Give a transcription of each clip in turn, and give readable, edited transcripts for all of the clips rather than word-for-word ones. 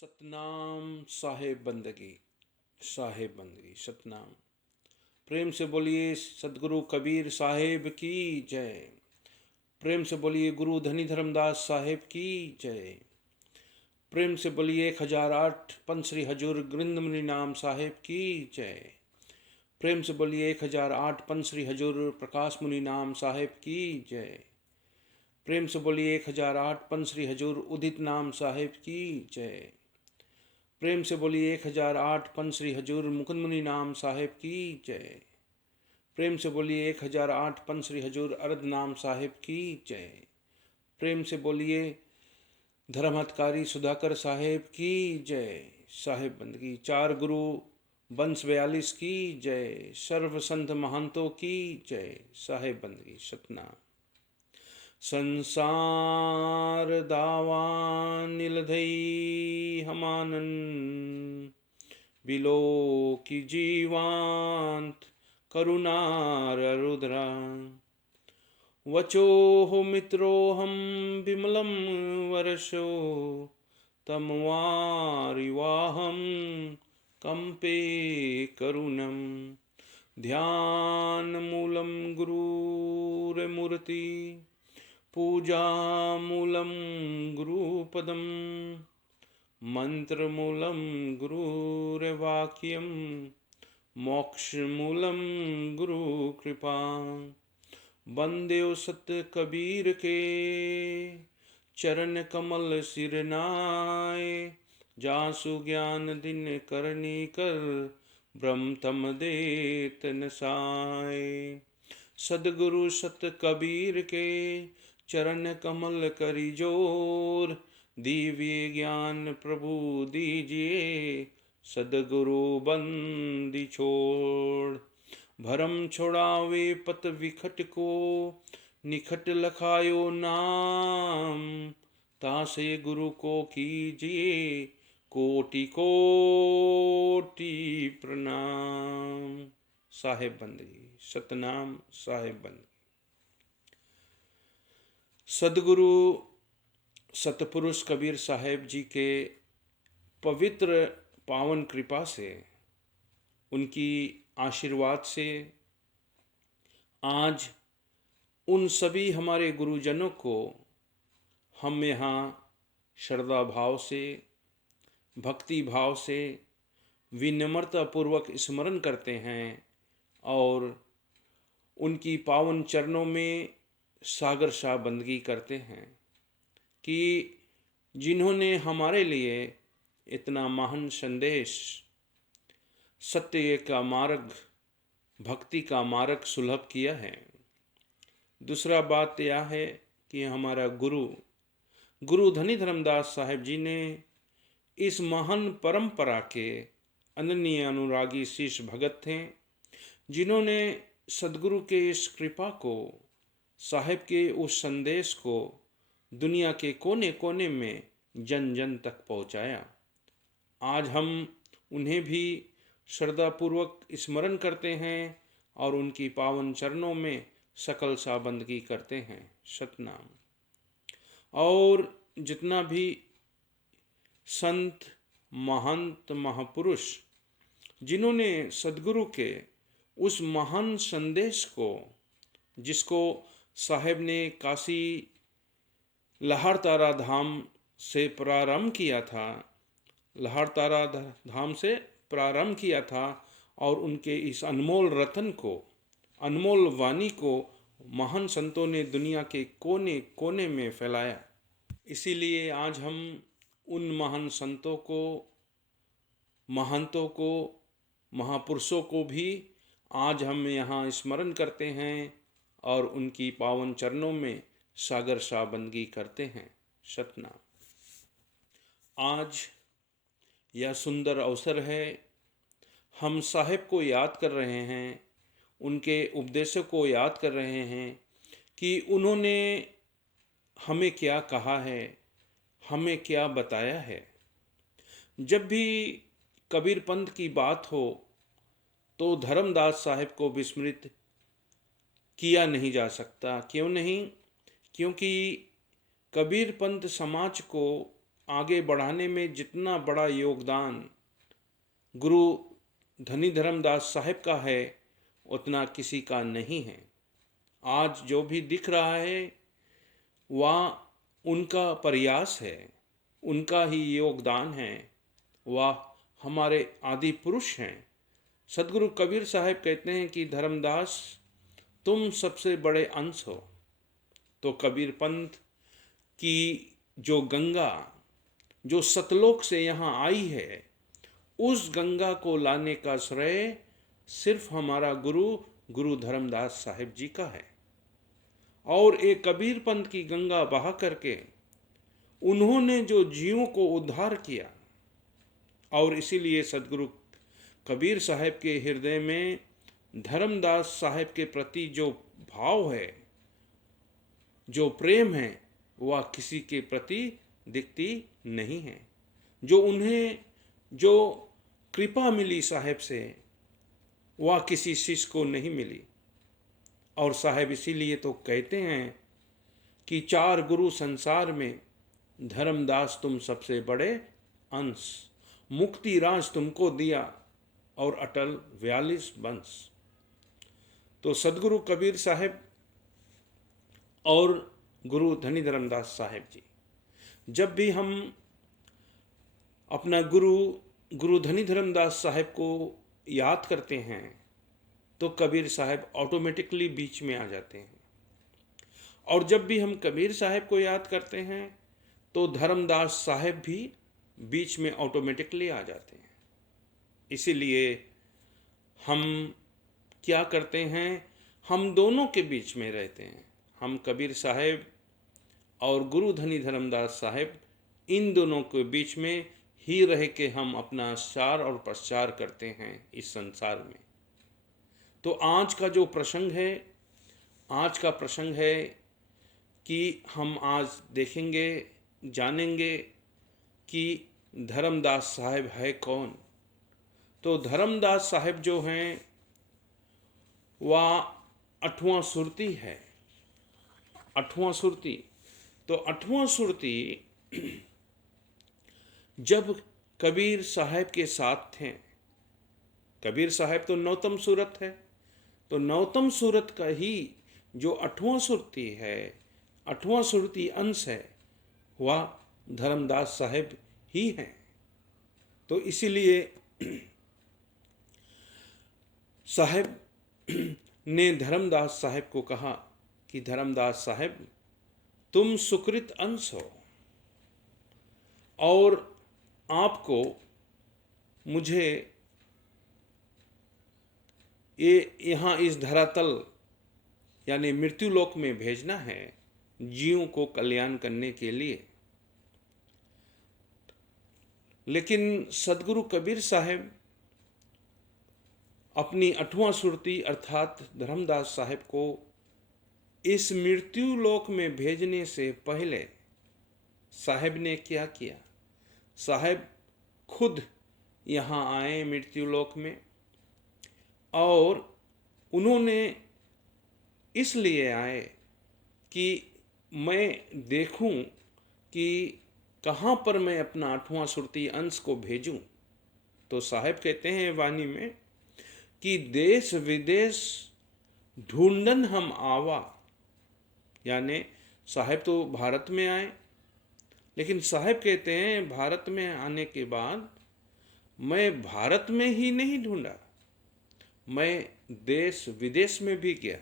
सतनाम साहेब बंदगी सतनाम। प्रेम से बोलिए सदगुरु कबीर साहेब की जय। प्रेम से बोलिए गुरु धनी धर्मदास साहेब की जय। प्रेम से बोलिए 1008 पंसरी हजूर ग्रिंदमुनि नाम साहेब की जय। प्रेम से बोलिए 1008 पंसरी हजूर प्रकाश मुनि नाम साहेब की जय। प्रेम से बोलिए 1008 पंसरी हजूर उदित नाम साहेब की जय। प्रेम से बोलिए 1008 पंसरी हजूर मुकुंद मुनि नाम साहेब की जय। प्रेम से बोलिए 1008 पंसरी हजूर अरद नाम साहेब की जय। प्रेम से बोलिए धर्महतकारी सुधाकर साहेब की जय। साहेब बंदगी चार गुरु वंश 42 की जय। सर्व संत महंतों की जय। साहेब बंदगी सतनाम। संसार दावा निलधई हमानन बिलो की जीवांत करुणार रुद्रा वचो हो मित्रो हम विमलम वर्षो तमवारिवाहम कंपे करुणम ध्यान मूलम गुरुर्मूर्ति पूजा मूलम गुरुपदम मंत्र मूलम गुरुर्वाक्यम मोक्ष मूलम गुरु कृपा बंदेव सत कबीर के चरण कमल सिरनाय जासु ज्ञान दिन करनी कर ब्रह्म तम देत नसाय। सदगुरु सत कबीर के चरण कमल करी जोर दिव्य ज्ञान प्रभु दीजिए सदगुरु बंदी छोड़। भरम छोड़ावे पत विखट को निखट लखायो नाम तासे गुरु को कीजिए कोटि कोटि प्रणाम। साहेब बंदगी सतनाम साहेब बंदगी। सदगुरु सतपुरुष कबीर साहेब जी के पवित्र पावन कृपा से उनकी आशीर्वाद से आज उन सभी हमारे गुरुजनों को हम यहाँ श्रद्धा भाव से भक्ति भाव से विनम्रता पूर्वक स्मरण करते हैं और उनकी पावन चरणों में सागर शाह बंदगी करते हैं कि जिन्होंने हमारे लिए इतना महान संदेश सत्य का मार्ग भक्ति का मार्ग सुलभ किया है। दूसरा बात यह है कि हमारा गुरु धनी धर्मदास साहेब जी ने इस महान परंपरा के अनन्य अनुरागी शीश भगत थे जिन्होंने सदगुरु के इस कृपा को साहेब के उस संदेश को दुनिया के कोने कोने में जन जन तक पहुंचाया। आज हम उन्हें भी श्रद्धापूर्वक स्मरण करते हैं और उनकी पावन चरणों में सकल सा बंदगी करते हैं। सतनाम। और जितना भी संत महंत महापुरुष जिन्होंने सदगुरु के उस महान संदेश को जिसको साहेब ने काशी लहर तारा धाम से प्रारंभ किया था, लहर तारा धाम से प्रारंभ किया था और उनके इस अनमोल रतन को अनमोल वाणी को महान संतों ने दुनिया के कोने कोने में फैलाया। इसीलिए आज हम उन महान संतों को महंतों को महापुरुषों को भी आज हम यहाँ स्मरण करते हैं और उनकी पावन चरणों में सागर शाह बंदगी करते हैं। सतनाम। आज यह सुंदर अवसर है, हम साहेब को याद कर रहे हैं, उनके उपदेशों को याद कर रहे हैं कि उन्होंने हमें क्या कहा है, हमें क्या बताया है। जब भी कबीर पंथ की बात हो तो धर्मदास साहेब को विस्मृत किया नहीं जा सकता। क्यों नहीं? क्योंकि कबीर पंथ समाज को आगे बढ़ाने में जितना बड़ा योगदान गुरु धनी धर्मदास साहिब का है उतना किसी का नहीं है। आज जो भी दिख रहा है वह उनका प्रयास है, उनका ही योगदान है, वह हमारे आदि पुरुष हैं। सदगुरु कबीर साहब कहते हैं कि धर्मदास तुम सबसे बड़े अंश हो। तो कबीर पंथ की जो गंगा जो सतलोक से यहाँ आई है, उस गंगा को लाने का श्रेय सिर्फ हमारा गुरु धर्मदास साहिब जी का है। और एक कबीर पंथ की गंगा बहा करके उन्होंने जो जीवों को उद्धार किया, और इसीलिए सदगुरु कबीर साहब के हृदय में धर्मदास साहब के प्रति जो भाव है, जो प्रेम है, वह किसी के प्रति दिखती नहीं है। जो उन्हें जो कृपा मिली साहब से, वह किसी शिष्य को नहीं मिली। और साहब इसीलिए तो कहते हैं कि 4 गुरु संसार में, धर्मदास तुम सबसे बड़े अंश, मुक्ति राज तुमको दिया और अटल 42 वंश। तो सदगुरु कबीर साहब और गुरु धनी धर्मदास साहब जी, जब भी हम अपना गुरु धनी धर्मदास साहब को याद करते हैं तो कबीर साहब ऑटोमेटिकली बीच में आ जाते हैं। और जब भी हम कबीर साहब को याद करते हैं तो धर्मदास साहब भी बीच में ऑटोमेटिकली आ जाते हैं। इसीलिए हम क्या करते हैं, हम दोनों के बीच में रहते हैं। हम कबीर साहब और गुरु धनी धर्मदास साहब, इन दोनों के बीच में ही रह के हम अपना सार और प्रचार करते हैं इस संसार में। तो आज का जो प्रसंग है, आज का प्रसंग है कि हम आज देखेंगे, जानेंगे कि धर्मदास साहब है कौन। तो धर्मदास साहब जो हैं वह 8वां सुरती है। 8वां सुरती, तो 8वां सुरती जब कबीर साहब के साथ थे, कबीर साहब तो 9तम सूरत है, तो 9तम सूरत का ही जो 8वां सुरती है, 8वां सुरती अंश है, वह धर्मदास साहब ही हैं। तो इसीलिए साहब ने धर्मदास साहब को कहा कि धर्मदास साहब तुम सुकृत अंश हो और आपको मुझे ये यहाँ इस धरातल यानी मृत्युलोक में भेजना है जीवों को कल्याण करने के लिए। लेकिन सदगुरु कबीर साहब अपनी 8वां सुरती अर्थात धर्मदास साहब को इस मृत्यु लोक में भेजने से पहले साहब ने क्या किया, साहब खुद यहाँ आए मृत्यु लोक में, और उन्होंने इसलिए आए कि मैं देखूं कि कहाँ पर मैं अपना 8वां सुरती अंश को भेजूं। तो साहब कहते हैं वाणी में कि देश विदेश ढूंढन हम आवा, यानी साहब तो भारत में आए, लेकिन साहब कहते हैं भारत में आने के बाद मैं भारत में ही नहीं ढूंढा, मैं देश विदेश में भी गया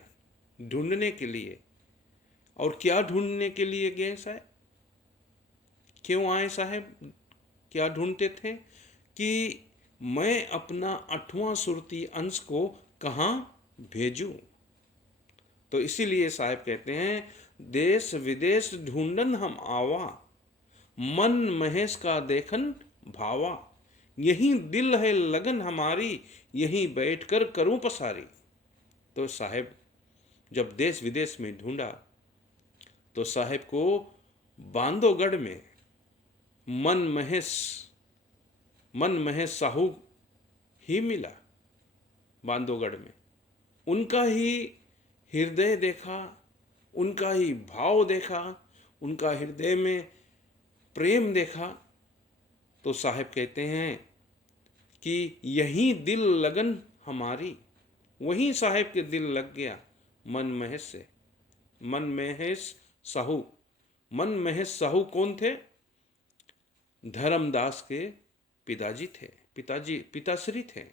ढूंढने के लिए। और क्या ढूंढने के लिए गए साहब, क्यों आए साहब, क्या ढूंढते थे कि मैं अपना 8वां सुरती अंश को कहाँ भेजूं। तो इसीलिए साहब कहते हैं देश विदेश ढूंढन हम आवा, मन महेश का देखन भावा, यही दिल है लगन हमारी, यहीं बैठकर करूं पसारी। तो साहब जब देश विदेश में ढूंढा तो साहब को बांधवगढ़ में मन महेश साहू ही मिला। बांधवगढ़ में उनका ही हृदय देखा, उनका ही भाव देखा, उनका हृदय में प्रेम देखा तो साहब कहते हैं कि यही दिल लगन हमारी, वहीं साहब के दिल लग गया मन महेश से। मन महेश साहू, मन महेश साहू कौन थे? धर्मदास के पिताजी थे, पिताश्री थे।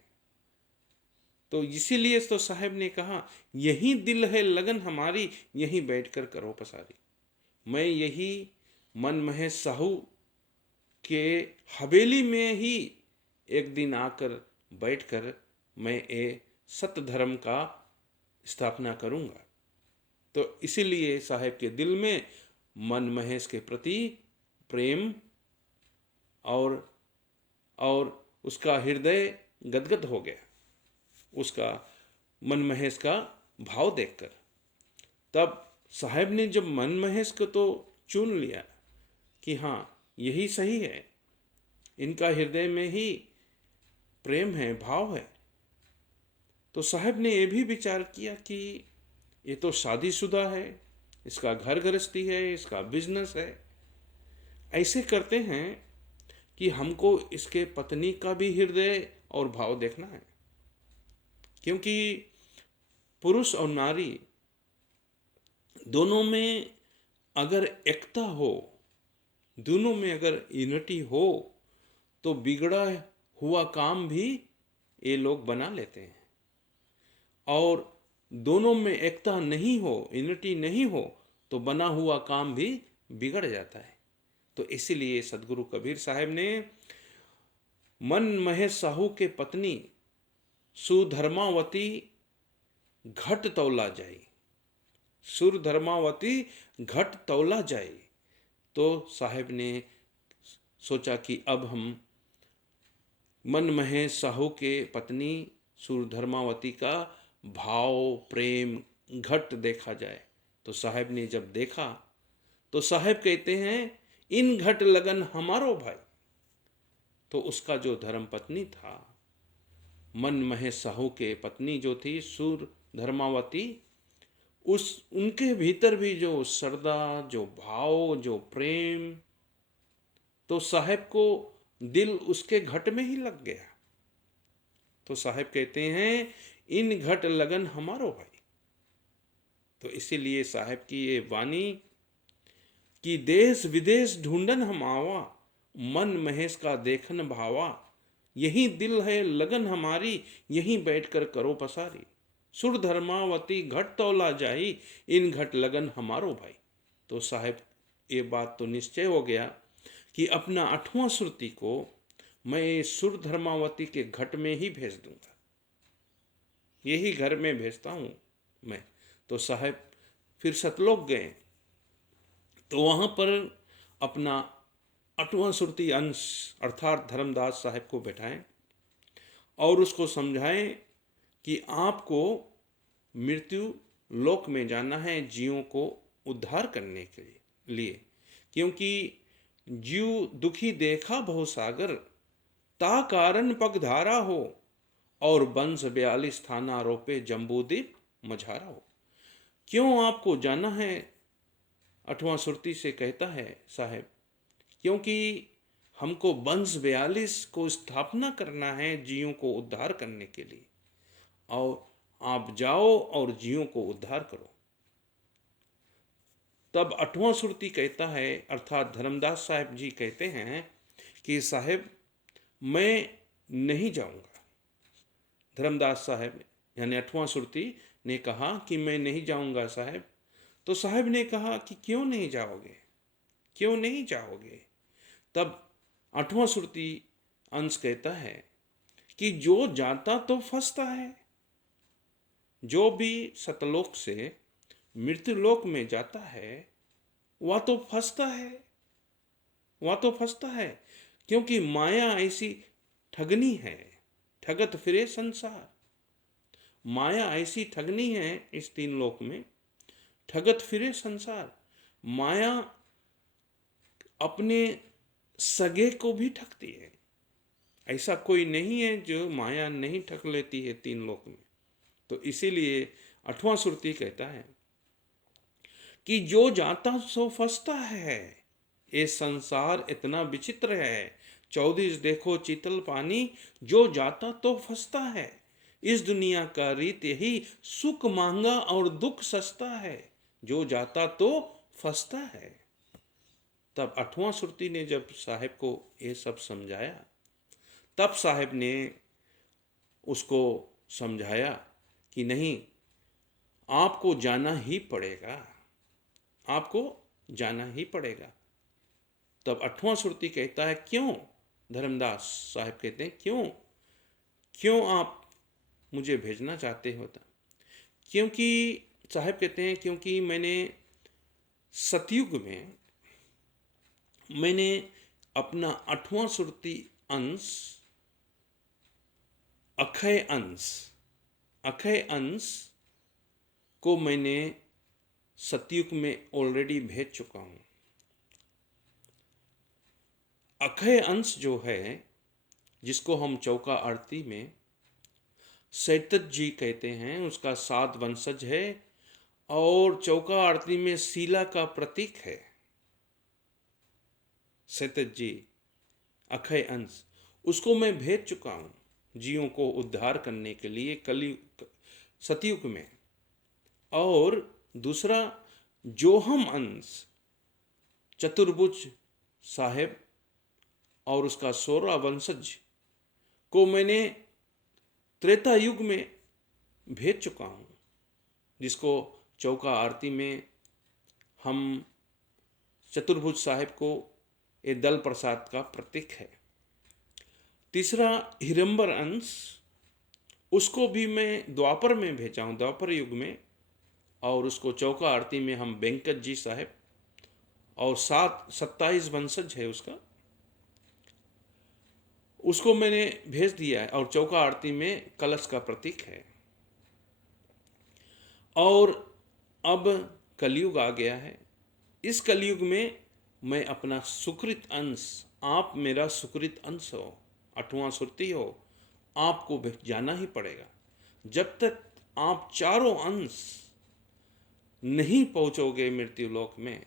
तो इसीलिए तो साहब ने कहा यही दिल है लगन हमारी, यहीं बैठकर करो पसारी। मैं यही मन महेश साहू के हवेली में ही एक दिन आकर बैठकर मैं ये सत्य धर्म का स्थापना करूंगा। तो इसीलिए साहब के दिल में मन महेश के प्रति प्रेम और उसका हृदय गदगद हो गया, उसका मन महेश का भाव देखकर। तब साहब ने जब मन महेश को तो चुन लिया कि हाँ यही सही है, इनका हृदय में ही प्रेम है, भाव है, तो साहब ने यह भी विचार किया कि ये तो शादीशुदा है, इसका घर गृहस्थी है, इसका बिजनेस है। ऐसे करते हैं कि हमको इसके पत्नी का भी हृदय और भाव देखना है, क्योंकि पुरुष और नारी दोनों में अगर एकता हो, दोनों में अगर यूनिटी हो, तो बिगड़ा हुआ काम भी ये लोग बना लेते हैं। और दोनों में एकता नहीं हो, यूनिटी नहीं हो, तो बना हुआ काम भी बिगड़ जाता है। तो इसीलिए सदगुरु कबीर साहब ने मन महेश साहू के पत्नी सुधर्मावती घट तौला जाई, सुरधर्मावती घट तौला जाई। तो साहब ने सोचा कि अब हम मन महेश साहू के पत्नी सुरधर्मावती का भाव प्रेम घट देखा जाए। तो साहब ने जब देखा तो साहब कहते हैं इन घट लगन हमारो भाई। तो उसका जो धर्म पत्नी था, मन महेश साहू के पत्नी जो थी सुर धर्मावती, उनके भीतर भी जो श्रद्धा, जो भाव, जो प्रेम, तो साहब को दिल उसके घट में ही लग गया। तो साहब कहते हैं इन घट लगन हमारो भाई। तो इसीलिए साहब की ये वाणी कि देश विदेश ढूंढन हम आवा, मन महेश का देखन भावा, यही दिल है लगन हमारी, यहीं बैठकर करो पसारी। सुर धर्मावती घट तौला जाई, इन घट लगन हमारो भाई। तो साहब ये बात तो निश्चय हो गया कि अपना 8वां सुरती को मैं सुर धर्मावती के घट में ही भेज दूंगा, यही घर में भेजता हूं मैं। तो साहब फिर सतलोक गए, तो वहां पर अपना 8वां सुरती अंश अर्थात धर्मदास साहब को बैठाएं और उसको समझाएं कि आपको मृत्यु लोक में जाना है जीवों को उद्धार करने के लिए, क्योंकि जीव दुखी देखा बहु सागर, ता कारण पगधारा हो, और वंश 42 थाना रोपे जम्बूदीप मझारा हो। क्यों आपको जाना है? 8वां सुरती से कहता है साहब, क्योंकि हमको वंश 42 को स्थापना करना है जीवों को उद्धार करने के लिए, और आप जाओ और जीवों को उद्धार करो। तब 8वां सुरती कहता है अर्थात धर्मदास साहब जी कहते हैं कि साहब मैं नहीं जाऊंगा। धर्मदास साहब यानी 8वां सुरती ने कहा कि मैं नहीं जाऊंगा साहब। तो साहब ने कहा कि क्यों नहीं जाओगे, क्यों नहीं जाओगे? तब 8वां सुरती अंश कहता है कि जो जाता तो फंसता है, जो भी सतलोक से मृत्युलोक में जाता है वह तो फंसता है, वह तो फंसता है, क्योंकि माया ऐसी ठगनी है, ठगत फिरे संसार। माया ऐसी ठगनी है इस 3 लोक में, ठगत फिरे संसार। माया अपने सगे को भी ठगती है, ऐसा कोई नहीं है जो माया नहीं ठग लेती है 3 लोक में। तो इसीलिए 8वां सुरती कहता है कि जो जाता सो फंसता है, ये संसार इतना विचित्र है। 24 देखो शीतल पानी, जो जाता तो फंसता है। इस दुनिया का रीत यही, सुख महंगा और दुख सस्ता है। जो जाता तो फंसता है। तब 8वां सुरती ने जब साहेब को ये सब समझाया, तब साहेब ने उसको समझाया कि नहीं, आपको जाना ही पड़ेगा, आपको जाना ही पड़ेगा। तब 8वां सुरती कहता है, क्यों? धर्मदास साहब कहते हैं, क्यों क्यों आप मुझे भेजना चाहते हो? क्योंकि साहब कहते हैं, क्योंकि मैंने सतयुग में मैंने अपना 8वां सुरती अंश, अक्षय अंश को मैंने सतयुग में ऑलरेडी भेज चुका हूं। अक्षय अंश जो है, जिसको हम चौका आरती में सैतत जी कहते हैं, उसका 7 वंशज है और चौका आरती में शीला का प्रतीक है। सैतत जी अक्षय अंश, उसको मैं भेज चुका हूं जीवों को उद्धार करने के लिए कलयुग सतयुग में। और दूसरा जो हम अंश चतुर्भुज साहेब और उसका 16 वंशज को मैंने त्रेता युग में भेज चुका हूं, जिसको चौका आरती में हम चतुर्भुज साहेब को ये दल प्रसाद का प्रतीक है। तीसरा हिरंबर अंश, उसको भी मैं द्वापर में भेजा हूं, द्वापर युग में, और उसको चौका आरती में हम वेंकट जी साहेब और 27 वंशज है उसका, उसको मैंने भेज दिया है और चौका आरती में कलश का प्रतीक है। और अब कलयुग आ गया है। इस कलयुग में मैं अपना सुकृत अंश, आप मेरा सुकृत अंश हो, 8वां सुरती हो, आपको जाना ही पड़ेगा। जब तक आप चारों अंश नहीं पहुंचोगे मृत्यु लोक में,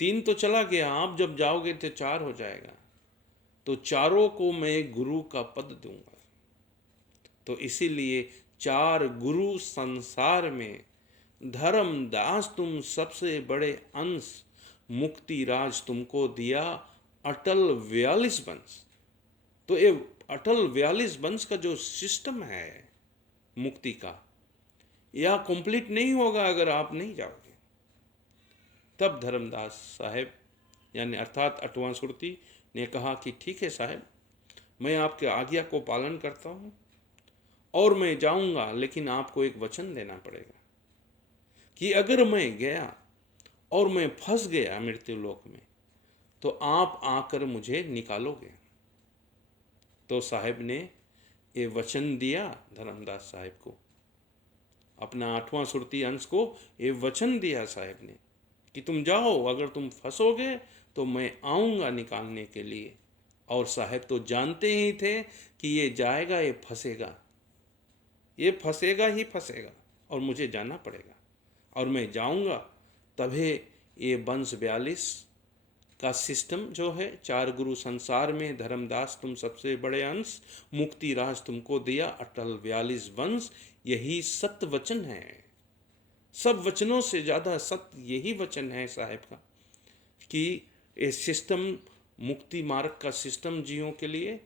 3 तो चला गया, आप जब जाओगे तो 4 हो जाएगा, तो चारों को मैं गुरु का पद दूंगा। तो इसीलिए 4 गुरु संसार में, धर्मदास तुम सबसे बड़े अंश, मुक्ति राज तुमको दिया अटल 42 वंश। तो ये अटल 42 वंश का जो सिस्टम है मुक्ति का, यह कंप्लीट नहीं होगा अगर आप नहीं जाओगे। तब धर्मदास साहेब यानी अर्थात 8वां सुरती ने कहा कि ठीक है साहब, मैं आपके आज्ञा को पालन करता हूँ और मैं जाऊँगा, लेकिन आपको एक वचन देना पड़ेगा कि अगर मैं गया और मैं फंस गया मृत्यु लोक में, तो आप आकर मुझे निकालोगे। तो साहब ने ये वचन दिया धर्मदास साहब को, अपना 8वां सुरती अंश को ये वचन दिया साहब ने कि तुम जाओ, अगर तुम फंसोगे तो मैं आऊँगा निकालने के लिए। और साहब तो जानते ही थे कि ये जाएगा, ये फंसेगा, ये फंसेगा ही फंसेगा और मुझे जाना पड़ेगा और मैं जाऊँगा। तभी ये वंश 42 का सिस्टम जो है, 4 गुरु संसार में, धर्मदास तुम सबसे बड़े अंश, मुक्ति राज तुमको दिया अटल 42 वंश, यही सत्य वचन है। सब वचनों से ज़्यादा सत्य यही वचन है साहब का कि ये सिस्टम, मुक्ति मार्ग का सिस्टम जीवों के लिए,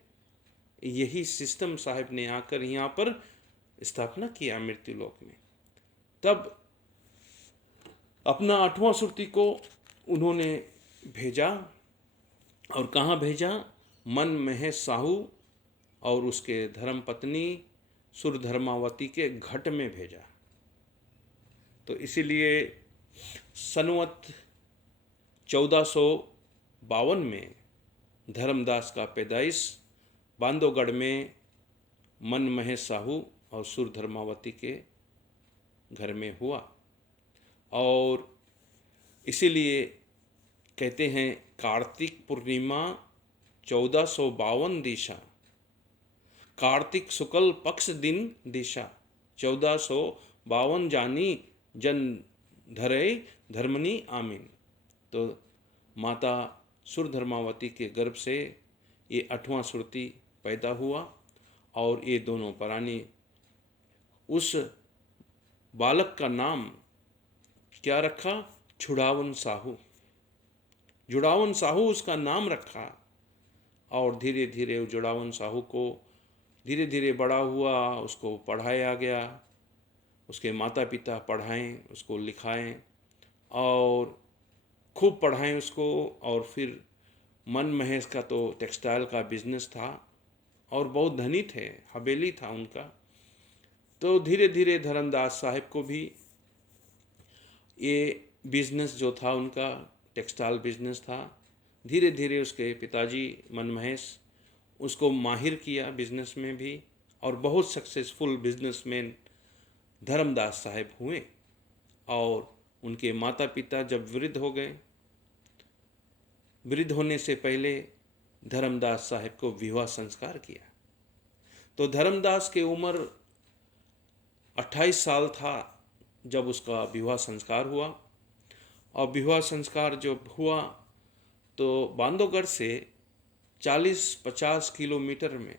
यही सिस्टम साहब ने आकर यहाँ पर स्थापना किया मृत्यु लोक में। तब अपना 8वां सुरती को उन्होंने भेजा और कहाँ भेजा? मन महेश साहू और उसके धर्म पत्नी सुरधर्मावती के घट में भेजा। तो इसीलिए सनवत 1452 में धर्मदास का पैदाइश बांधवगढ़ में मन महेश साहू और सुरधर्मावती के घर में हुआ। और इसीलिए कहते हैं कार्तिक पूर्णिमा 1452 दिशा, कार्तिक शुक्ल पक्ष दिन दिशा, 1452 जानी जन धरे धर्मनी आमीन। तो माता सुरधर्मावती के गर्भ से ये 8वां सुरती पैदा हुआ और ये दोनों प्राणी, उस बालक का नाम क्या रखा? छुड़ावन साहू। जुड़ावन साहू उसका नाम रखा। और धीरे धीरे जुड़ावन साहू को धीरे धीरे बड़ा हुआ, उसको पढ़ाया गया, उसके माता पिता पढ़ाएं, उसको लिखाएं और खूब पढ़ाएं उसको। और फिर मन महेश का तो टेक्सटाइल का बिजनेस था और बहुत धनी थे, हवेली था उनका। तो धीरे धीरे धर्मदास साहिब को भी ये बिजनेस जो था उनका टेक्सटाइल बिजनेस था, धीरे धीरे उसके पिताजी मन महेश उसको माहिर किया बिजनेस में भी और बहुत सक्सेसफुल बिजनेसमैन धर्मदास साहिब हुए। और उनके माता पिता जब वृद्ध हो गए, वृद्ध होने से पहले धर्मदास साहिब को विवाह संस्कार किया। तो धर्मदास की उम्र 28 साल था जब उसका विवाह संस्कार हुआ। और विवाह संस्कार जब हुआ तो बांधवगढ़ से 40-50 किलोमीटर में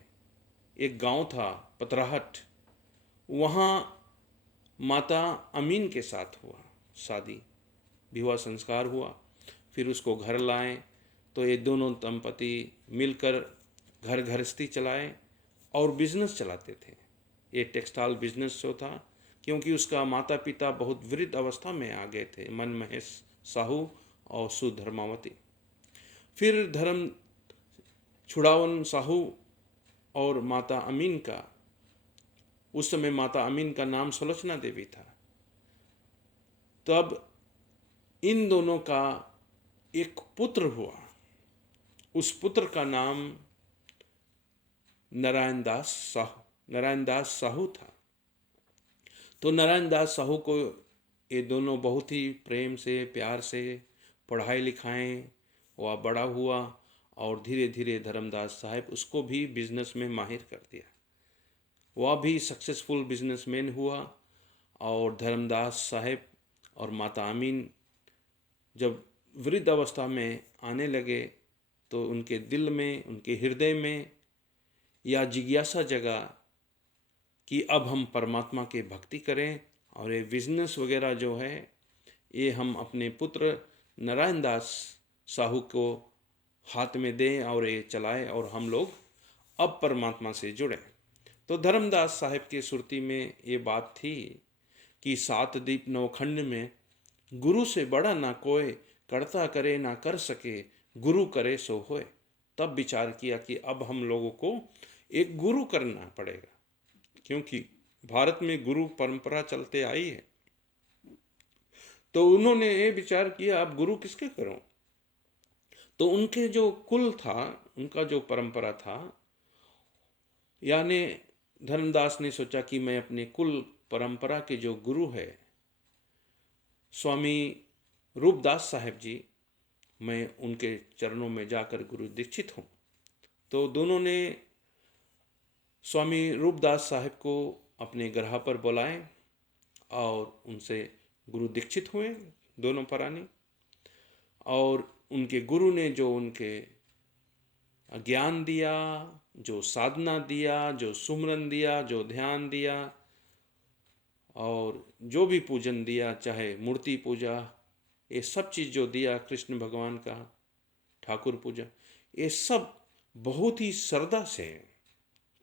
एक गांव था पतराहट, वहाँ माता अमीन के साथ हुआ शादी, विवाह संस्कार हुआ। फिर उसको घर लाए तो ये दोनों दंपति मिलकर घर गृहस्थी चलाए और बिजनेस चलाते थे। ये टेक्सटाइल बिजनेस जो था, क्योंकि उसका माता पिता बहुत वृद्ध अवस्था में आ गए थे, मन महेश साहू और सुधर्मावती। फिर धर्म छुड़ावन साहू और माता अमीन का, उस समय माता अमीन का नाम सुलोचना देवी था। तब इन दोनों का एक पुत्र हुआ, उस पुत्र का नाम नारायण दास साहू था। तो नारायण दास साहू को ये दोनों बहुत ही प्रेम से प्यार से पढ़ाई लिखाएं, वह बड़ा हुआ और धीरे धीरे धर्मदास साहब उसको भी बिजनेस में माहिर कर दिया। वह भी सक्सेसफुल बिजनेसमैन हुआ। और धर्मदास साहब और माता अमीन जब वृद्ध अवस्था में आने लगे तो उनके दिल में, उनके हृदय में यह जिज्ञासा जगा कि अब हम परमात्मा के भक्ति करें और ये बिजनेस वगैरह जो है ये हम अपने पुत्र नारायण दास साहू को हाथ में दें और ये चलाएं और हम लोग अब परमात्मा से जुड़ें। तो धर्मदास साहिब की सुरती में ये बात थी कि 7 दीप 9 खंड में गुरु से बड़ा ना कोय, करता करे ना कर सके, गुरु करे सो होए। तब विचार किया कि अब हम लोगों को एक गुरु करना पड़ेगा, क्योंकि भारत में गुरु परंपरा चलते आई है। तो उन्होंने ये विचार किया अब गुरु किसके करूं। तो उनके जो कुल था, उनका जो परंपरा था, यानी धर्मदास ने सोचा कि मैं अपने कुल परंपरा के जो गुरु है स्वामी रूपदास साहेब जी, मैं उनके चरणों में जाकर गुरु दीक्षित हूँ। तो दोनों ने स्वामी रूपदास साहिब को अपने गृह पर बुलाए और उनसे गुरु दीक्षित हुए दोनों प्राणी। और उनके गुरु ने जो उनके ज्ञान दिया, जो साधना दिया, जो सुमरन दिया, जो ध्यान दिया और जो भी पूजन दिया, चाहे मूर्ति पूजा, ये सब चीज़ जो दिया, कृष्ण भगवान का ठाकुर पूजा, ये सब बहुत ही श्रद्धा से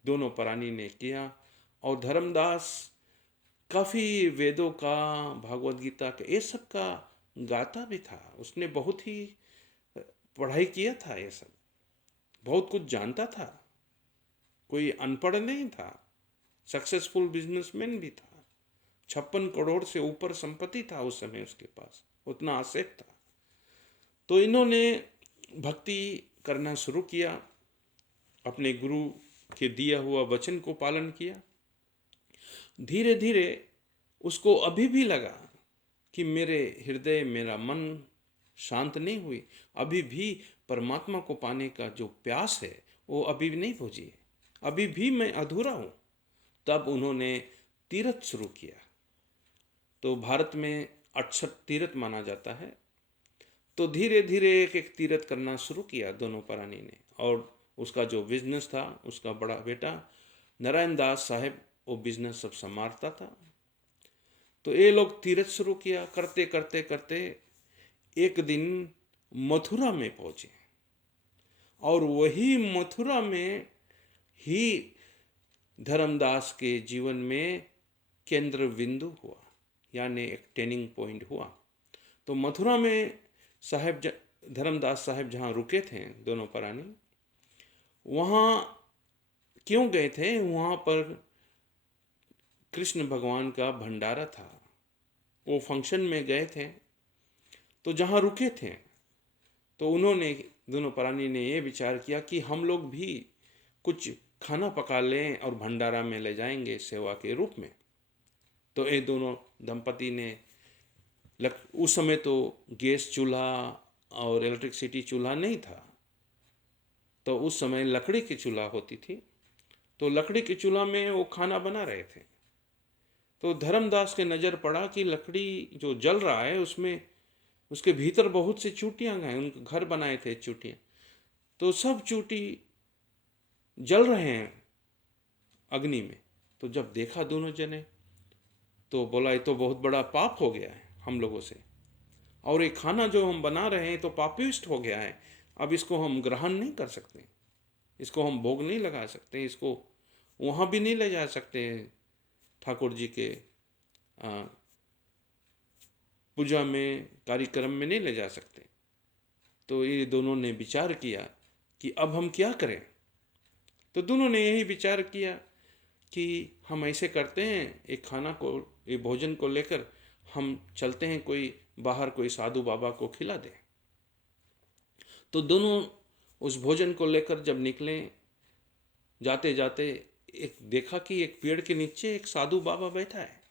दोनों प्राणी ने किया। और धर्मदास काफ़ी वेदों का, भागवत गीता का, ये सब का गाता भी था। उसने बहुत ही पढ़ाई किया था, ये सब बहुत कुछ जानता था, कोई अनपढ़ नहीं था, सक्सेसफुल बिजनेसमैन भी था। 56 करोड़ से ऊपर संपत्ति था उस समय उसके पास, उतना आसेट था। तो इन्होंने भक्ति करना शुरू किया, अपने गुरु के दिया हुआ वचन को पालन किया। धीरे धीरे उसको अभी भी लगा कि मेरे हृदय, मेरा मन शांत नहीं हुई, अभी भी परमात्मा को पाने का जो प्यास है वो अभी भी नहीं बुझी, अभी भी मैं अधूरा हूँ। तब उन्होंने तीर्थ शुरू किया। तो भारत में 68 तीर्थ माना जाता है। तो धीरे धीरे एक एक तीरथ करना शुरू किया दोनों प्राणी ने। और उसका जो बिजनेस था, उसका बड़ा बेटा नारायण दास साहेब वो बिजनेस सब संभालता था। तो ये लोग तीरथ शुरू किया, करते करते करते एक दिन मथुरा में पहुंचे। और वही मथुरा में ही धर्मदास के जीवन में केंद्र बिंदु हुआ, यानी एक टर्निंग पॉइंट हुआ। तो मथुरा में धर्मदास साहेब जहाँ रुके थे दोनों प्राणी, वहाँ क्यों गए थे? वहाँ पर कृष्ण भगवान का भंडारा था, वो फंक्शन में गए थे। तो जहाँ रुके थे तो उन्होंने, दोनों प्राणी ने ये विचार किया कि हम लोग भी कुछ खाना पका लें और भंडारा में ले जाएंगे सेवा के रूप में। तो ये दोनों दंपति ने उस समय तो गैस चूल्हा और इलेक्ट्रिसिटी चूल्हा नहीं था, तो उस समय लकड़ी की चूल्हा होती थी। तो लकड़ी के चूल्हा में वो खाना बना रहे थे। तो धर्मदास के नज़र पड़ा कि लकड़ी जो जल रहा है उसमें, उसके भीतर बहुत सी चूटियाँ हैं, उनके घर बनाए थे चूटियाँ, तो सब चूटी जल रहे हैं अग्नि में। तो जब देखा दोनों जने तो बोला ये तो बहुत बड़ा पाप हो गया है हम लोगों से, और ये खाना जो हम बना रहे हैं तो पापिष्ट हो गया है, अब इसको हम ग्रहण नहीं कर सकते, इसको हम भोग नहीं लगा सकते, इसको वहाँ भी नहीं ले जा सकते ठाकुर जी के पूजा में, कार्यक्रम में नहीं ले जा सकते। तो ये दोनों ने विचार किया कि अब हम क्या करें। तो दोनों ने यही विचार किया कि हम ऐसे करते हैं, एक खाना को, ये भोजन को लेकर हम चलते हैं, कोई बाहर कोई साधु बाबा को खिला दे। तो दोनों उस भोजन को लेकर जब निकले, जाते जाते एक देखा कि एक पेड़ के नीचे एक साधु बाबा बैठा है।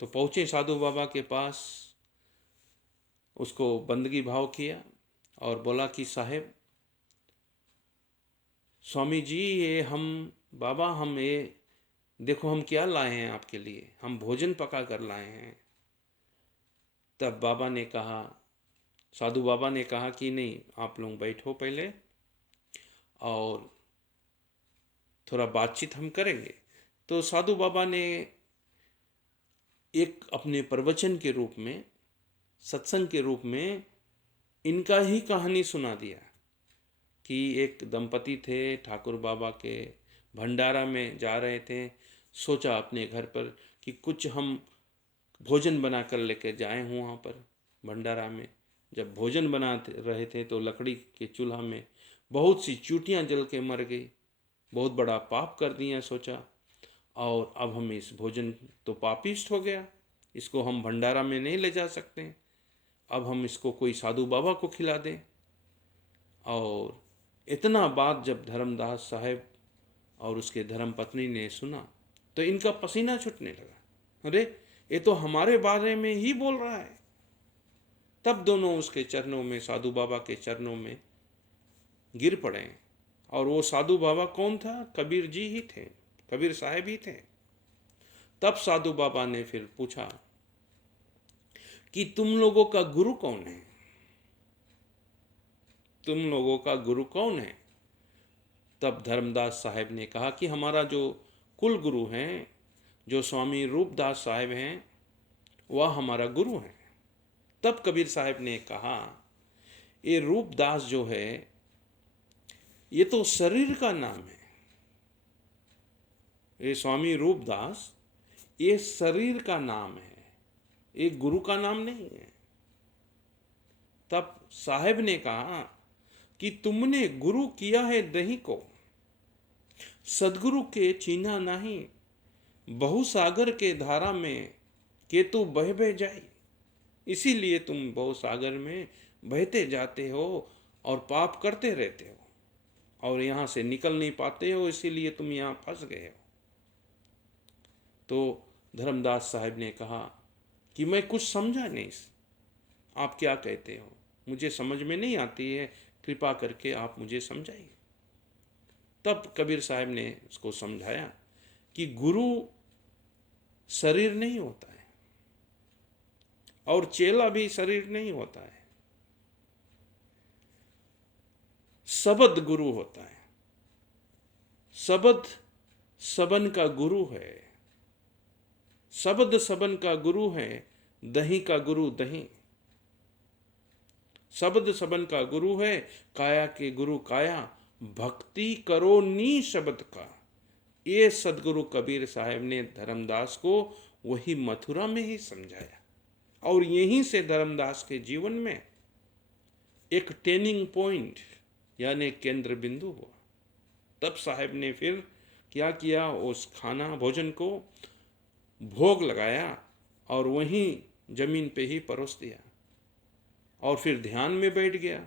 तो पहुँचे साधु बाबा के पास, उसको बंदगी भाव किया और बोला कि साहेब, स्वामी जी, ये हम बाबा, हम ये देखो हम क्या लाए हैं आपके लिए, हम भोजन पका कर लाए हैं। तब बाबा ने कहा, साधु बाबा ने कहा कि नहीं, आप लोग बैठो पहले और थोड़ा बातचीत हम करेंगे। तो साधु बाबा ने एक अपने प्रवचन के रूप में, सत्संग के रूप में इनका ही कहानी सुना दिया कि एक दंपति थे, ठाकुर बाबा के भंडारा में जा रहे थे। सोचा अपने घर पर कि कुछ हम भोजन बना कर लेकर जाए हूँ वहाँ पर भंडारा में। जब भोजन बना रहे थे तो लकड़ी के चूल्हा में बहुत सी चूटियाँ जल के मर गई, बहुत बड़ा पाप कर दिया सोचा। और अब हम इस भोजन तो पापिष्ट हो गया, इसको हम भंडारा में नहीं ले जा सकते, अब हम इसको कोई साधु बाबा को खिला दें। और इतना बात जब धर्मदास साहेब और उसके धर्म पत्नी ने सुना तो इनका पसीना छूटने लगा, अरे ये तो हमारे बारे में ही बोल रहा है। तब दोनों उसके चरणों में, साधु बाबा के चरणों में गिर पड़े। और वो साधु बाबा कौन था? कबीर जी ही थे, कबीर साहब ही थे। तब साधु बाबा ने फिर पूछा कि तुम लोगों का गुरु कौन है? तुम लोगों का गुरु कौन है? तब धर्मदास साहेब ने कहा कि हमारा जो कुल गुरु हैं, जो स्वामी रूपदास साहेब हैं, वह हमारा गुरु हैं। तब कबीर साहब ने कहा, ये रूपदास जो है ये तो शरीर का नाम है, ये स्वामी रूपदास ये शरीर का नाम है, ये गुरु का नाम नहीं है। तब साहेब ने कहा कि तुमने गुरु किया है दही को, सदगुरु के चीन्हा नहीं, बहु सागर के धारा में केतु बह बह जाई। इसीलिए तुम बहु सागर में बहते जाते हो और पाप करते रहते हो और यहाँ से निकल नहीं पाते हो, इसीलिए तुम यहाँ फंस गए हो। तो धर्मदास साहब ने कहा कि मैं कुछ समझा नहीं, आप क्या कहते हो, मुझे समझ में नहीं आती है, कृपा करके आप मुझे समझाइए। तब कबीर साहब ने उसको समझाया कि गुरु शरीर नहीं होता है और चेला भी शरीर नहीं होता है। शब्द गुरु होता है। शब्द सबन का गुरु है, शब्द सबन का गुरु है, दही का गुरु दही। शब्द सबन का गुरु है, काया के गुरु काया, भक्ति करो नी शब्द का। ये सदगुरु कबीर साहब ने धर्मदास को वही मथुरा में ही समझाया, और यहीं से धर्मदास के जीवन में एक टर्निंग पॉइंट यानी केंद्र बिंदु हुआ। तब साहब ने फिर क्या किया, उस खाना भोजन को भोग लगाया और वहीं जमीन पे ही परोस दिया, और फिर ध्यान में बैठ गया।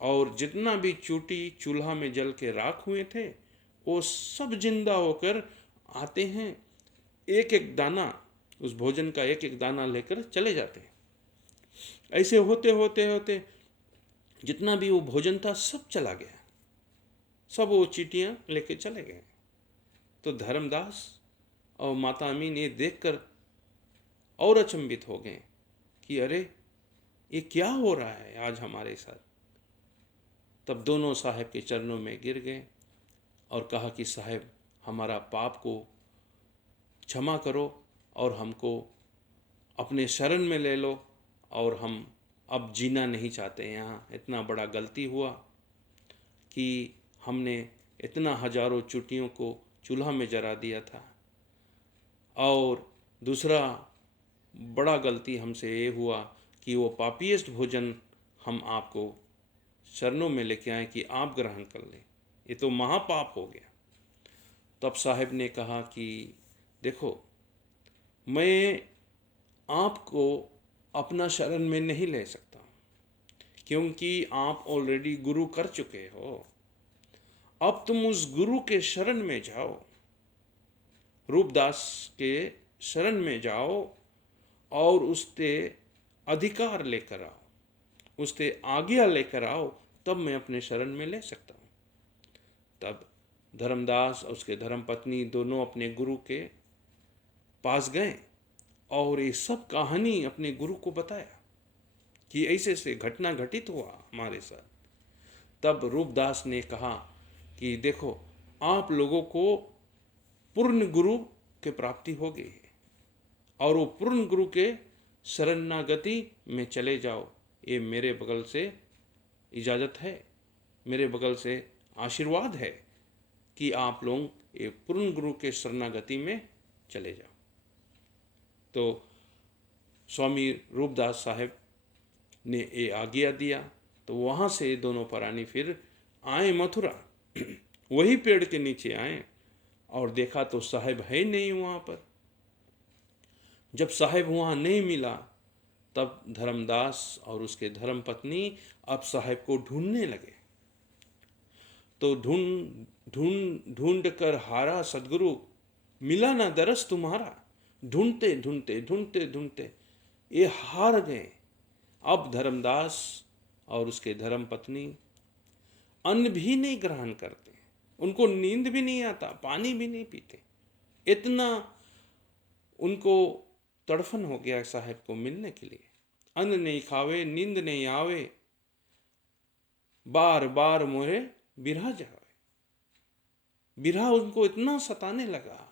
और जितना भी चूटी चूल्हा में जल के राख हुए थे वो सब जिंदा होकर आते हैं, एक एक दाना उस भोजन का एक एक दाना लेकर चले जाते हैं। ऐसे होते होते होते जितना भी वो भोजन था सब चला गया, सब वो चींटियां लेके चले गए। तो धर्मदास और माता अमीन ये देखकर और अचंभित हो गए कि अरे ये क्या हो रहा है आज हमारे साथ। तब दोनों साहब के चरणों में गिर गए और कहा कि साहब हमारा पाप को क्षमा करो और हमको अपने शरण में ले लो, और हम अब जीना नहीं चाहते यहाँ। इतना बड़ा गलती हुआ कि हमने इतना हजारों चुटियों को चूल्हा में जला दिया था, और दूसरा बड़ा गलती हमसे ये हुआ कि वो पापीस्ट भोजन हम आपको शरणों में लेके आए कि आप ग्रहण कर लें, ये तो महापाप हो गया। तब साहब ने कहा कि देखो मैं आपको अपना शरण में नहीं ले सकता, क्योंकि आप ऑलरेडी गुरु कर चुके हो। अब तुम उस गुरु के शरण में जाओ, रूपदास के शरण में जाओ और उससे अधिकार लेकर आओ, उससे आज्ञा लेकर आओ, तब मैं अपने शरण में ले सकता हूँ। तब धर्मदास और उसके धर्मपत्नी दोनों अपने गुरु के पास गए और ये सब कहानी अपने गुरु को बताया कि ऐसे से घटना घटित हुआ हमारे साथ। तब रूपदास ने कहा कि देखो आप लोगों को पूर्ण गुरु के प्राप्ति हो गई है, और वो पूर्ण गुरु के शरणागति में चले जाओ, ये मेरे बगल से इजाज़त है, मेरे बगल से आशीर्वाद है कि आप लोग ये पूर्ण गुरु के शरणागति में चले जाओ। तो स्वामी रूपदास साहब ने ये आज्ञा दिया। तो वहाँ से दोनों प्राणी फिर आए मथुरा, वही पेड़ के नीचे आए और देखा तो साहब है नहीं वहाँ पर। जब साहब वहाँ नहीं मिला तब धर्मदास और उसके धर्मपत्नी अब साहब को ढूंढने लगे। तो ढूंढ कर हारा सदगुरु, मिला ना दरस तुम्हारा। ढूंढते ढूंढते ढूंढते ढूंढते ये हार गए। अब धर्मदास और उसके धर्मपत्नी अन्न भी नहीं ग्रहण करते, उनको नींद भी नहीं आता, पानी भी नहीं पीते। इतना उनको तड़फन हो गया साहब को मिलने के लिए। अन्न नहीं खावे, नींद नहीं आवे, बार बार मोरे बिरहा जावे। बिरहा उनको इतना सताने लगा,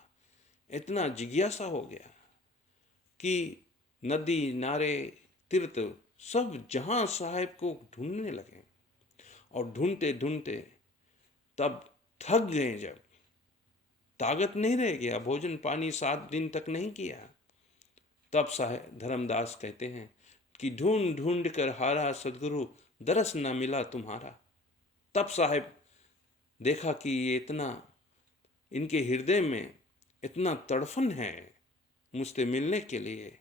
इतना जिज्ञासा हो गया कि नदी नारे तीर्थ सब जहां साहब को ढूंढने लगे। और ढूंढते ढूंढते तब थक गए, जब ताकत नहीं रह गया, भोजन पानी 7 दिन तक नहीं किया, तब साहब धर्मदास कहते हैं कि ढूंढ ढूंढ कर हारा सदगुरु, दरस न मिला तुम्हारा। तब साहब देखा कि ये इतना इनके हृदय में इतना तड़फन है मुझसे मिलने के लिए,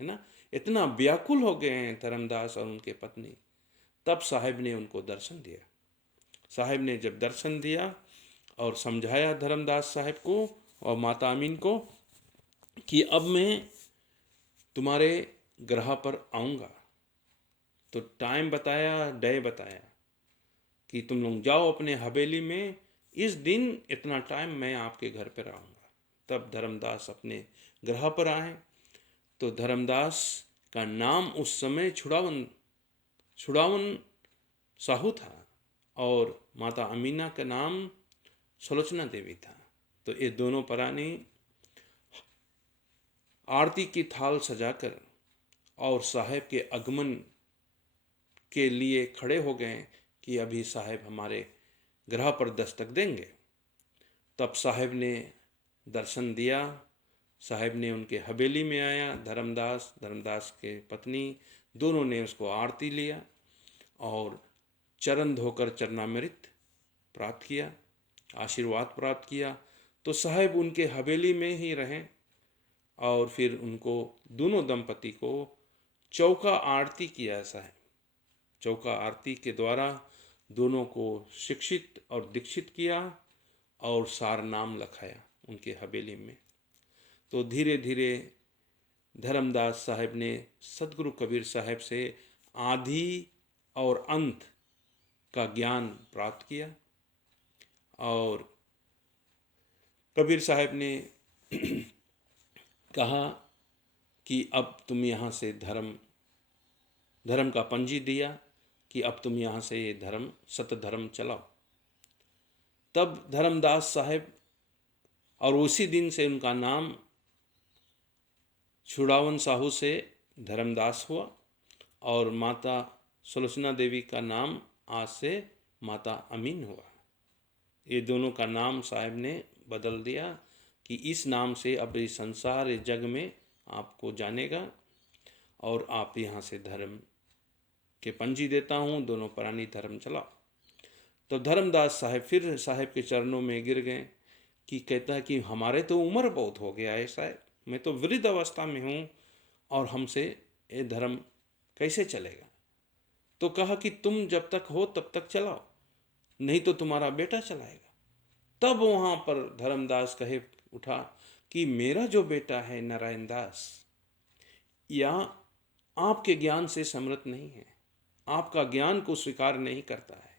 है ना, इतना व्याकुल हो गए हैं धर्मदास और उनके पत्नी। तब साहब ने उनको दर्शन दिया। साहब ने जब दर्शन दिया और समझाया धर्मदास साहब को और माता अमीन को कि अब मैं तुम्हारे ग्रह पर आऊँगा, तो टाइम बताया, डे बताया कि तुम लोग जाओ अपने हवेली में, इस दिन इतना टाइम मैं आपके घर पर आऊँगा। तब धर्मदास अपने ग्रह पर आए। तो धर्मदास का नाम उस समय छुड़ावन साहू था, और माता अमीना का नाम सुलोचना देवी था। तो ये दोनों प्राणी आरती की थाल सजाकर और साहेब के आगमन के लिए खड़े हो गए कि अभी साहेब हमारे ग्रह पर दस्तक देंगे। तब साहेब ने दर्शन दिया। साहेब ने उनके हवेली में आया, धर्मदास के पत्नी दोनों ने उसको आरती लिया और चरण धोकर चरणामृत प्राप्त किया, आशीर्वाद प्राप्त किया। तो साहेब उनके हवेली में ही रहे और फिर उनको दोनों दंपति को चौका आरती किया। साहेब चौका आरती के द्वारा दोनों को शिक्षित और दीक्षित किया और सार नाम लखाया उनके हवेली में। तो धीरे धीरे धर्मदास साहेब ने सतगुरु कबीर साहेब से आदि और अंत का ज्ञान प्राप्त किया और कबीर साहेब ने कहा कि अब तुम यहाँ से धर्म का पंजी दिया कि अब तुम यहाँ से ये धर्म सतधर्म चलाओ। तब धर्मदास साहेब और उसी दिन से उनका नाम छुड़ावन साहू से धर्मदास हुआ और माता सुलोचना देवी का नाम आज से माता अमीन हुआ। ये दोनों का नाम साहेब ने बदल दिया कि इस नाम से अब इस संसार इस जग में आपको जानेगा और आप यहाँ से धर्म के पंजी देता हूँ, दोनों प्राणी धर्म चलाओ। तो धर्मदास साहेब फिर साहेब के चरणों में गिर गए कि कहता है कि हमारे तो उम्र बहुत हो गया है साहब, मैं तो वृद्ध अवस्था में हूँ और हमसे ये धर्म कैसे चलेगा। तो कहा कि तुम जब तक हो तब तक चलाओ, नहीं तो तुम्हारा बेटा चलाएगा। तब वहाँ पर धर्मदास कहे उठा कि मेरा जो बेटा है नारायण दास या आपके ज्ञान से समृद्ध नहीं है, आपका ज्ञान को स्वीकार नहीं करता है।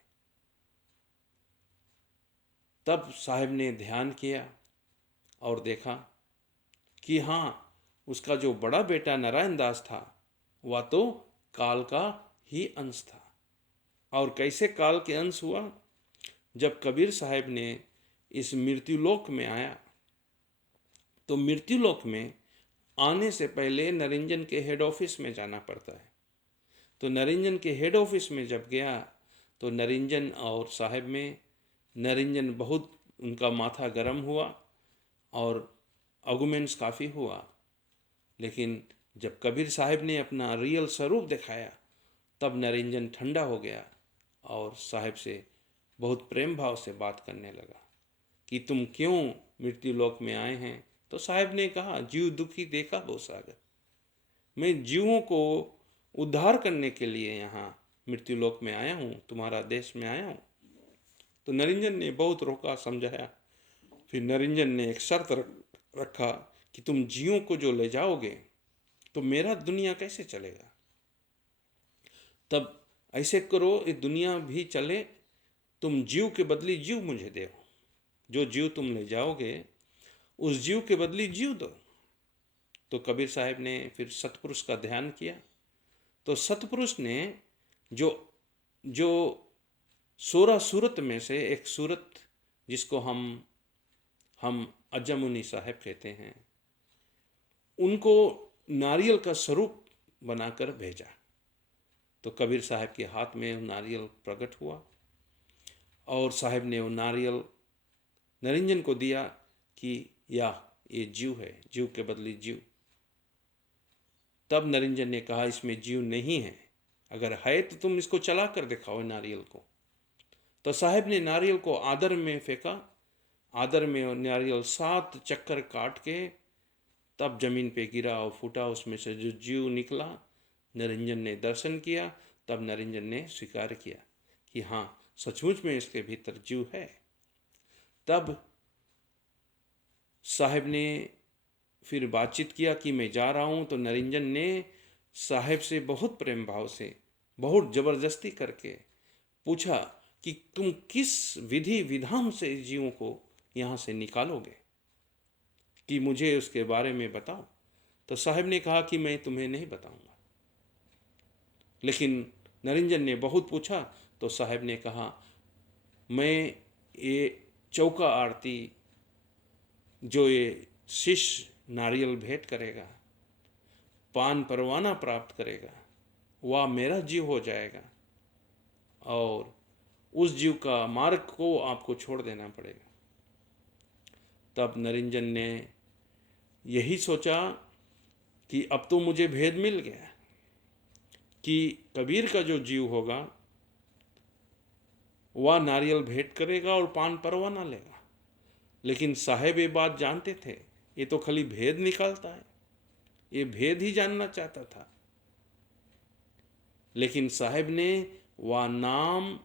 तब साहेब ने ध्यान किया और देखा कि हाँ, उसका जो बड़ा बेटा नारायण दास था वह तो काल का ही अंश था। और कैसे काल के अंश हुआ, जब कबीर साहेब ने इस मृत्युलोक में आया तो मृत्युलोक में आने से पहले नरिंजन के हेड ऑफिस में जाना पड़ता है। तो नरिंजन के हेड ऑफिस में जब गया तो नरिंजन और साहेब में नरिंजन बहुत उनका माथा गर्म हुआ और आर्गुमेंट्स काफ़ी हुआ। लेकिन जब कबीर साहेब ने अपना रियल स्वरूप दिखाया तब नरिंजन ठंडा हो गया और साहेब से बहुत प्रेम भाव से बात करने लगा कि तुम क्यों मृत्युलोक में आए हैं। तो साहेब ने कहा, जीव दुखी देखा भव सागर, मैं जीवों को उद्धार करने के लिए यहाँ मृत्युलोक में आया हूँ, तुम्हारा देश में आया हूँ। तो नरिंजन ने बहुत रोका, समझाया। फिर नरिंजन ने एक शर्त रखा कि तुम जीवों को जो ले जाओगे तो मेरा दुनिया कैसे चलेगा। तब ऐसे करो ये दुनिया भी चले, तुम जीव के बदले जीव मुझे दो, जो जीव तुम ले जाओगे उस जीव के बदले जीव दो। तो कबीर साहब ने फिर सतपुरुष का ध्यान किया। तो सतपुरुष ने जो 16 सूरत में से एक सूरत जिसको हम अजमुनी साहब कहते हैं, उनको नारियल का स्वरूप बनाकर भेजा। तो कबीर साहब के हाथ में नारियल प्रकट हुआ और साहब ने वो नारियल नरिंजन को दिया कि ये जीव है, जीव के बदले जीव। तब नरिंजन ने कहा, इसमें जीव नहीं है, अगर है तो तुम इसको चला कर दिखाओ नारियल को। तो साहब ने नारियल को आदर में फेंका। आदर में नारियल 7 चक्कर काट के तब जमीन पे गिरा और फूटा, उसमें से जो जीव निकला। नरिंजन ने दर्शन किया। तब नरिंजन ने स्वीकार किया कि हाँ, सचमुच में इसके भीतर जीव है। तब साहब ने फिर बातचीत किया कि मैं जा रहा हूँ। तो नरिंजन ने साहब से बहुत प्रेम भाव से, बहुत ज़बरदस्ती करके पूछा कि तुम किस विधि विधान से जीवों को यहाँ से निकालोगे, कि मुझे उसके बारे में बताओ। तो साहब ने कहा कि मैं तुम्हें नहीं बताऊंगा। लेकिन नरिंजन ने बहुत पूछा तो साहब ने कहा, मैं ये चौका आरती जो ये शिष्य नारियल भेंट करेगा, पान परवाना प्राप्त करेगा, वह मेरा जीव हो जाएगा और उस जीव का मार्ग को आपको छोड़ देना पड़ेगा। तब निरंजन ने यही सोचा कि अब तो मुझे भेद मिल गया कि कबीर का जो जीव होगा वह नारियल भेंट करेगा और पान परवाना लेगा। लेकिन साहेब ये बात जानते थे, ये तो खाली भेद निकालता है, ये भेद ही जानना चाहता था। लेकिन साहेब ने वह नाम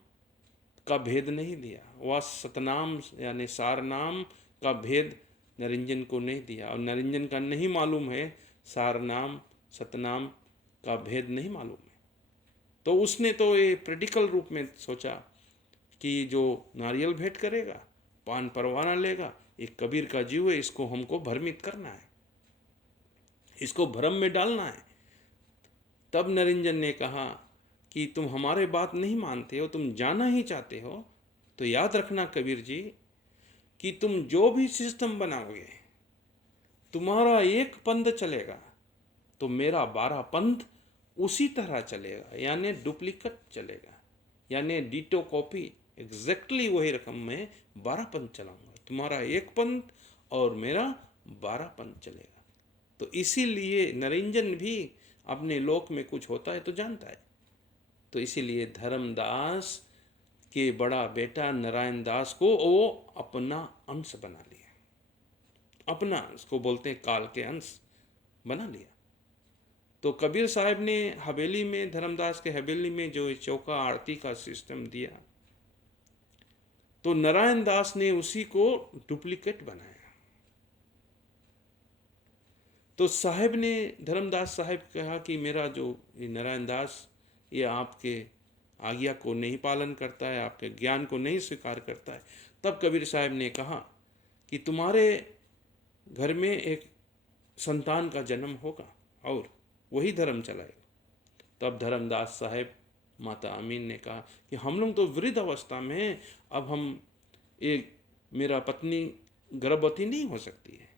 का भेद नहीं दिया, वह सतनाम यानी सार नाम का भेद निरंजन को नहीं दिया। और निरंजन का नहीं मालूम है, सार नाम सतनाम का भेद नहीं मालूम है। तो उसने तो ये प्रैक्टिकल रूप में सोचा कि जो नारियल भेंट करेगा, पान परवाना लेगा, एक कबीर का जीव है, इसको हमको भ्रमित करना है, इसको भ्रम में डालना है। तब निरंजन ने कहा कि तुम हमारे बात नहीं मानते हो, तुम जाना ही चाहते हो, तो याद रखना कबीर जी कि तुम जो भी सिस्टम बनाओगे, तुम्हारा एक पंथ चलेगा तो मेरा 12 पंथ उसी तरह चलेगा, यानी डुप्लीकेट चलेगा, यानी डिटो कॉपी, एग्जैक्टली वही रकम में 12 पंथ चलाऊंगा। तुम्हारा एक पंथ और मेरा 12 पंथ चलेगा। तो इसीलिए निरंजन भी अपने लोक में कुछ होता है तो जानता है। तो इसीलिए धर्मदास के बड़ा बेटा नारायण दास को वो अपना अंश बना लिया, अपना, उसको बोलते हैं काल के अंश बना लिया। तो कबीर साहब ने हवेली में, धर्मदास के हवेली में जो चौका आरती का सिस्टम दिया, तो नारायण दास ने उसी को डुप्लीकेट बनाया। तो साहब ने, धर्मदास साहब कहा कि मेरा जो नारायण दास ये आपके आज्ञा को नहीं पालन करता है, आपके ज्ञान को नहीं स्वीकार करता है। तब कबीर साहब ने कहा कि तुम्हारे घर में एक संतान का जन्म होगा और वही धर्म चलाएगा। तब धर्मदास साहब, माता अमीन ने कहा कि हम लोग तो वृद्ध अवस्था में हैं, अब हम एक, मेरा पत्नी गर्भवती नहीं हो सकती है।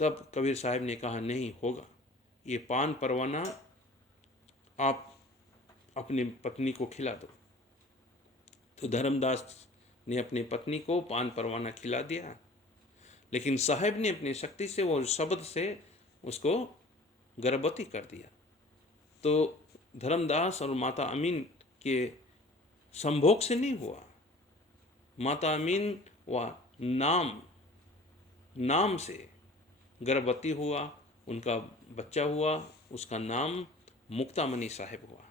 तब कबीर साहब ने कहा नहीं होगा, ये पान परवाना आप अपनी पत्नी को खिला दो। तो धर्मदास ने अपनी पत्नी को पान परवाना खिला दिया, लेकिन साहब ने अपनी शक्ति से वो शब्द से उसको गर्भवती कर दिया। तो धर्मदास और माता अमीन के संभोग से नहीं हुआ, माता अमीन वह नाम से गर्भवती हुआ, उनका बच्चा हुआ, उसका नाम मुक्तामणि साहिब हुआ।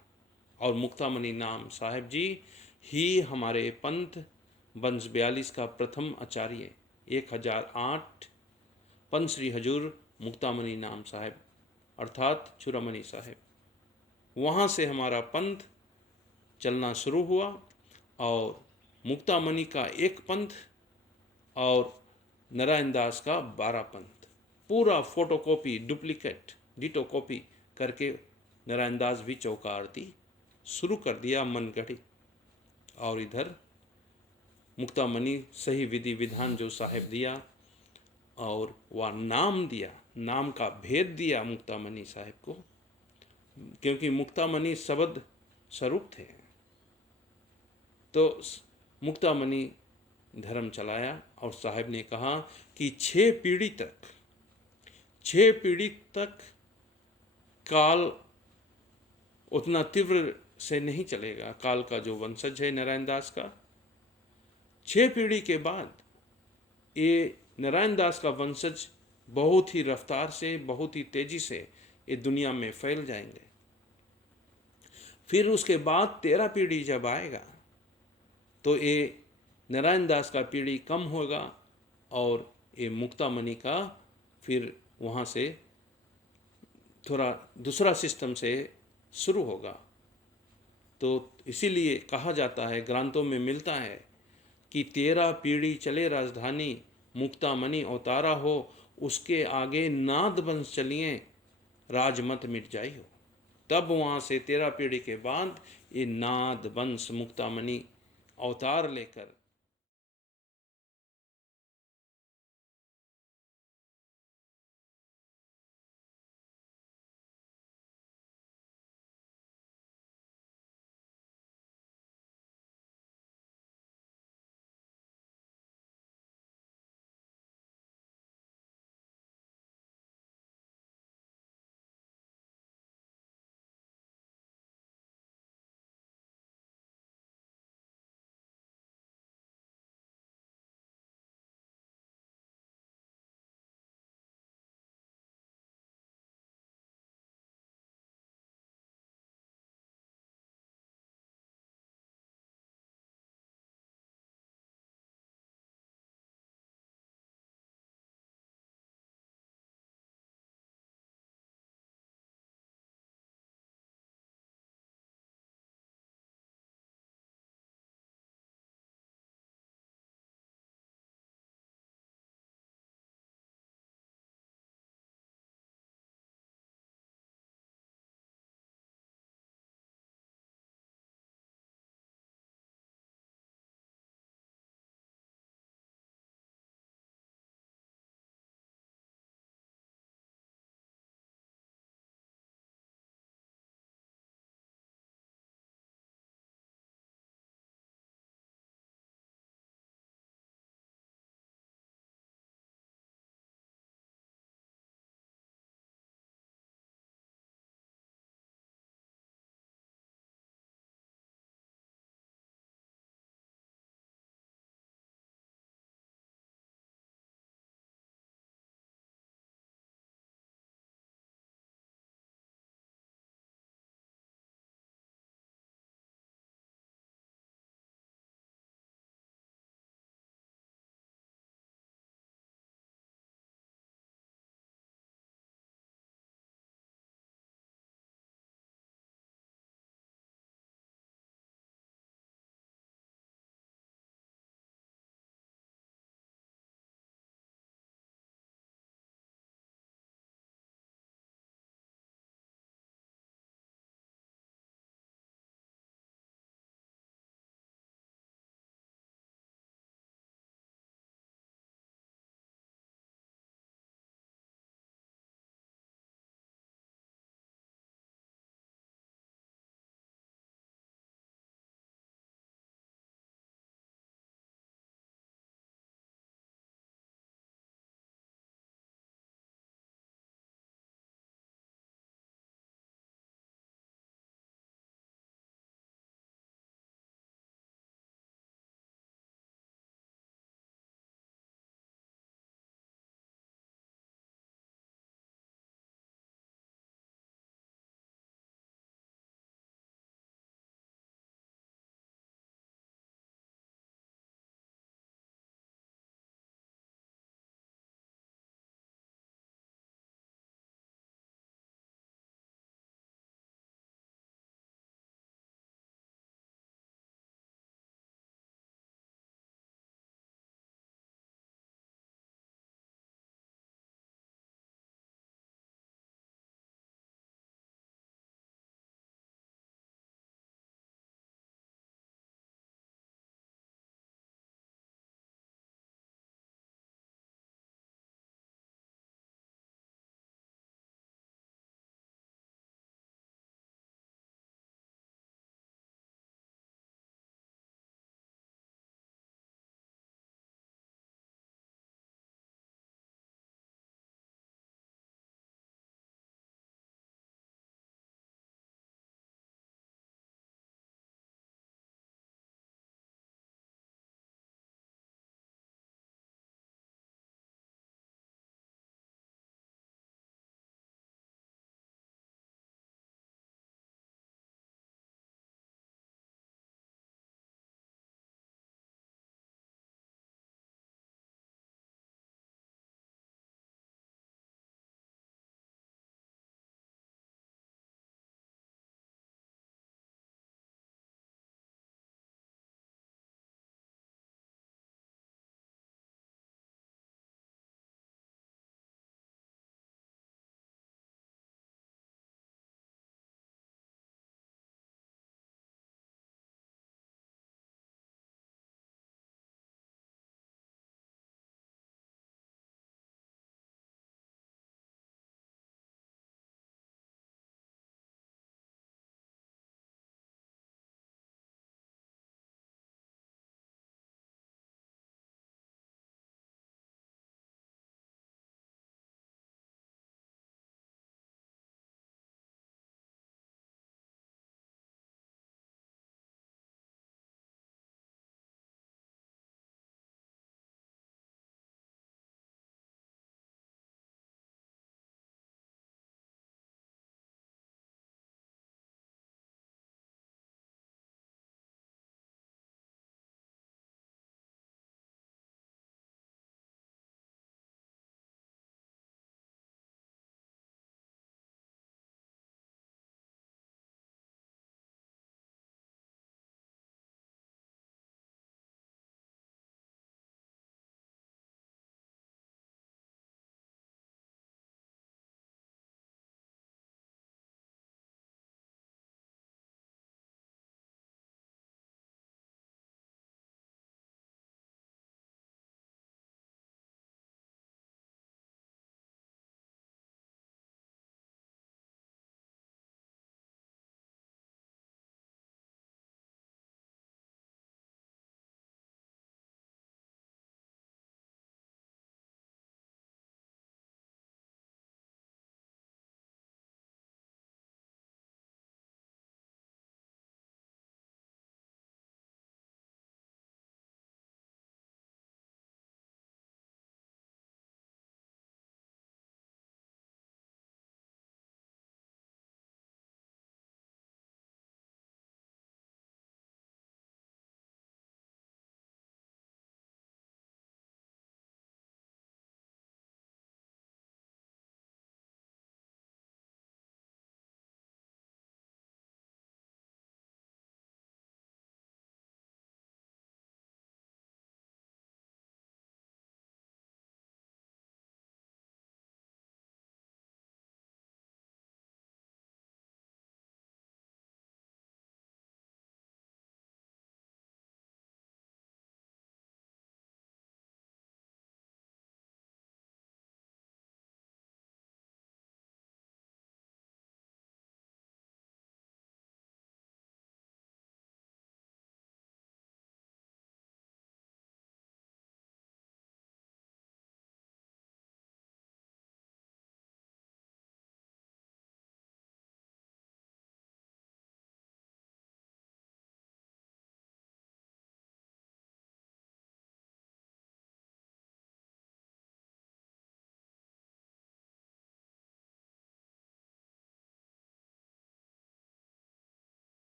और मुक्तामणि नाम साहिब जी ही हमारे पंथ वंश 42 का प्रथम आचार्य 1008 पंच श्री हजूर मुक्तामणि नाम साहिब अर्थात चूड़ामणि साहिब, वहाँ से हमारा पंथ चलना शुरू हुआ। और मुक्तामणि का एक पंथ और नारायण दास का 12 पंथ, पूरा फोटोकॉपी, डुप्लीकेट, डिटो कॉपी करके नारायण दास भी चौका आरती शुरू कर दिया मनगढ़ी। और इधर मुक्तामणि सही विधि विधान जो साहेब दिया और वह नाम दिया, नाम का भेद दिया मुक्तामणि साहेब को, क्योंकि मुक्तामणि शब्द स्वरूप थे। तो मुक्तामणि धर्म चलाया और साहेब ने कहा कि 6 पीढ़ी तक काल उतना तीव्र से नहीं चलेगा। काल का जो वंशज है नारायण दास का, 6 पीढ़ी के बाद ये नारायण दास का वंशज बहुत ही रफ्तार से, बहुत ही तेजी से ये दुनिया में फैल जाएंगे। फिर उसके बाद 13 पीढ़ी जब आएगा तो ये नारायण दास का पीढ़ी कम होगा और ये मुक्तामणि का फिर वहाँ से थोड़ा दूसरा सिस्टम से शुरू होगा। तो इसीलिए कहा जाता है, ग्रंथों में मिलता है कि 13 पीढ़ी चले राजधानी, मुक्तामणि अवतारा हो, उसके आगे नाद वंश चलिए, राजमत मिट जाई हो। तब वहाँ से 13 पीढ़ी के बाद ये नाद वंश मुक्तामणि अवतार लेकर